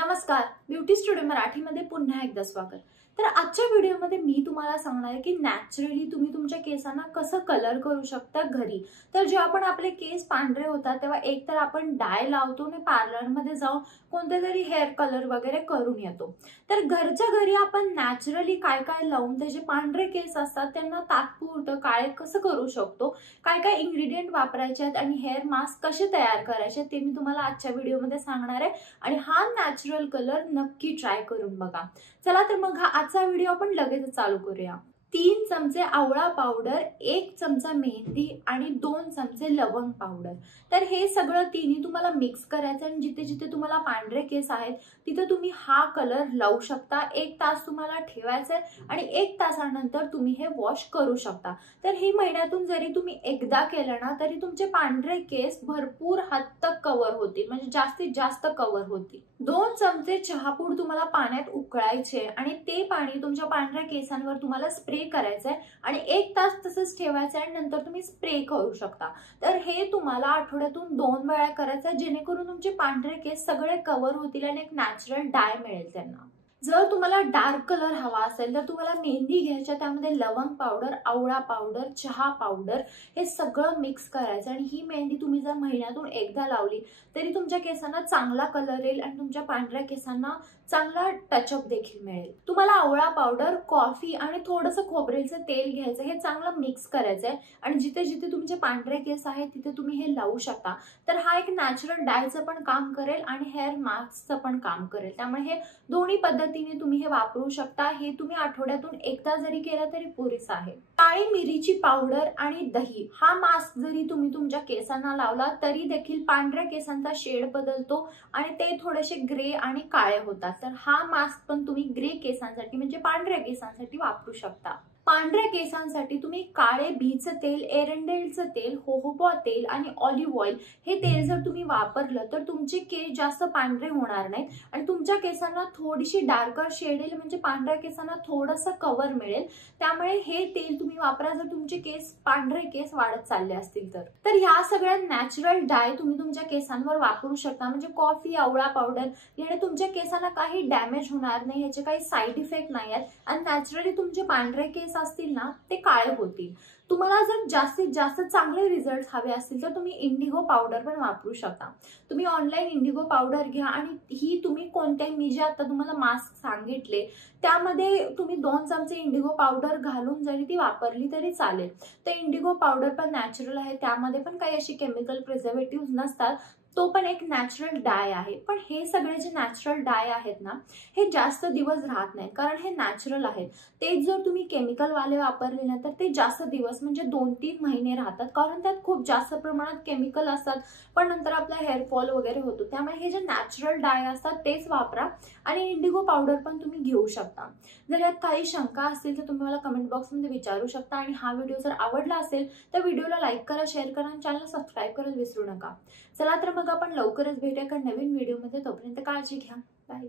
नमस्कार, beauty studio मराठीमध्ये पुन्हा एकदा स्वागत। तर आजच्या व्हिडिओमध्ये मी तुम्हाला सांगणार आहे की नॅचरली तुम्ही तुमच्या केसांना कसं कलर करू शकता घरी। तर जेव्हा आपण आपले केस पांढरे होतात तेव्हा एक तर आपण डाय लावतो आणि पार्लरमध्ये जाऊन कोणतेतरी हेअर कलर वगैरे करून येतो। तर घरच्या घरी आपण नॅचरली काय काय लावून ते जे पांढरे केस असतात त्यांना तात्पुरतं काळे कसं करू शकतो, काय काय इन्ग्रेडियंट वापरायचे आहेत आणि हेअर मास्क कसे तयार करायचे ते मी तुम्हाला आजच्या व्हिडिओमध्ये सांगणार आहे। आणि हा नॅचरल कलर नक्की ट्राय करून बघा। चला तर मग हा आजचा व्हिडिओ आपण लगेच चालू करूया। 3 चमचे आवळा पावडर, 1 चमचा मेहंदी आणि 2 चमचे लवंग पावडर। तर हे सगळं तिन्ही तुम्हाला मिक्स करायचं आणि जिथे जिथे तुम्हाला पांढरे केस आहेत तिथे तुम्ही हा कलर लावू शकता। 1 तास तुम्हाला ठेवायचं आहे आणि 1 तासानंतर तुम्ही हे वॉश करू शकता। तर हे महिन्यातून जरी तुम्ही एकदा केलं ना तरी तुमचे पांढरे केस भरपूर हद तक कव्हर होतील, म्हणजे जास्तीत जास्त कव्हर होतील। 2 चमचे चहापूड तुम्हाला पाण्यात उकळायचे आणि ते पाणी तुमच्या पांढऱ्या केसांवर तुम्हाला स्प्रे करायचंय आणि 1 तास तसंच ठेवायचं आणि नंतर तुम्ही स्प्रे करू शकता। तर हे तुम्हाला आठवड्यातून 2 वेळा करायचं जेणेकरून तुमचे पांढरे केस सगळे कव्हर होतील आणि एक नॅचरल डाय मिळेल त्यांना। जर तुम्हाला डार्क कलर हवा असेल तर तुम्हाला मेहंदी घ्यायची, त्यामध्ये लवंग पावडर, आवळा पावडर, चहा पावडर हे सगळं मिक्स करायचं आणि ही मेहंदी तुम्ही जर महिन्यातून एकदा लावली तरी तुमच्या केसांना चांगला कलर येईल आणि तुमच्या पांढऱ्या केसांना चांगला टचअप देखील मिळेल। तुम्हाला आवळा पावडर, कॉफी आणि थोडंसं खोबरेलचं तेल घ्यायचं, हे चांगलं मिक्स करायचंय आणि जिथे जिथे तुमचे पांढरे केस आहेत तिथे तुम्ही हे लावू शकता। तर हा एक नॅचरल डायचं पण काम करेल आणि हेअर मास्कचं पण काम करेल, त्यामुळे हे दोन्ही पद्धतीने तुम्ही हे वापरू शकता। हे तुम्ही आठवड्यातून एकदा जरी केलं तरी पुरेसं आहे। काळी मिरीची पावडर आणि दही हा मास्क जरी तुम्ही तुमच्या केसांना लावला तरी देखील पांढऱ्या केसांचा शेड बदलतो आणि ते थोडेसे ग्रे आणि काळे होतात। तर हा मास्क पण तुम्ही ग्रे केसांसाठी म्हणजे पांढऱ्या केसांसाठी वापरू शकता। पांढऱ्या केसांसाठी तुम्ही काळे बीचं तेल, एरंडेलचं तेल, जोजोबा तेल आणि ऑलिव्ह ऑइल हे तेल जर तुम्ही वापरलं तर तुमचे केस जास्त पांढरे होणार नाहीत आणि तुमच्या केसांना थोडीशी डार्कर शेड येईल, म्हणजे पांढऱ्या केसांना थोडंसं कव्हर मिळेल। त्यामुळे हे तेल तुम्ही वापरा जर तुमचे केस पांढरे केस वाढत चालले असतील तर। तर ह्या सगळ्या नॅचरल डाय तुम्ही तुमच्या केसांवर वापरू शकता, म्हणजे कॉफी, आवळा पावडर याने तुमच्या केसांना काही डॅमेज होणार नाही, याचे काही साईड इफेक्ट नाही आहेत आणि नॅचरली तुमचे पांढरे केस असतील ना ते काळे होतील। तुम्हाला जर जास्तीत जास्त चांगले रिझल्ट हवे असतील तर तुम्ही इंडिगो पावडर पण वापरू शकता। तुम्ही ऑनलाईन इंडिगो पावडर घ्या आणि ही तुम्ही कोणत्याही, मी जे आता तुम्हाला मास्क सांगितले त्यामध्ये तुम्ही 2 चमचे इंडिगो पावडर घालून जरी ती वापरली तरी चालेल। तर इंडिगो पावडर पण नॅचरल आहे, त्यामध्ये पण काही अशी केमिकल प्रिझर्वेटिव्ह नसतात, तो पण एक नॅचरल डाय आहे। पण हे सगळे जे नॅचरल डाय आहेत ना हे जास्त दिवस राहत नाहीत, कारण हे नॅचरल आहेत। तेच जर तुम्ही केमिकल वाले वापरले ना तर ते जास्त दिवस म्हणजे 2-3 महिने राहतात, कारण त्यात खूप जास्त प्रमाणात केमिकल असतात, पण नंतर आपला हेअर फॉल वगैरे होतो। त्यामुळे हे जे नॅचरल डाय असतात तेच वापरा आणि इंडिगो पावडर पण तुम्ही घेऊ शकता। जर यात काही शंका असतील तर तुम्ही मला कमेंट बॉक्समध्ये विचारू शकता आणि हा व्हिडिओ जर आवडला असेल तर व्हिडिओला लाईक करा, शेअर करा आणि चॅनलला सबस्क्राईब करायला विसरू नका। चला तर मग आपण लवकरच भेटूया एका नवीन व्हिडिओमध्ये, तोपर्यंत काळजी घ्या। बाय।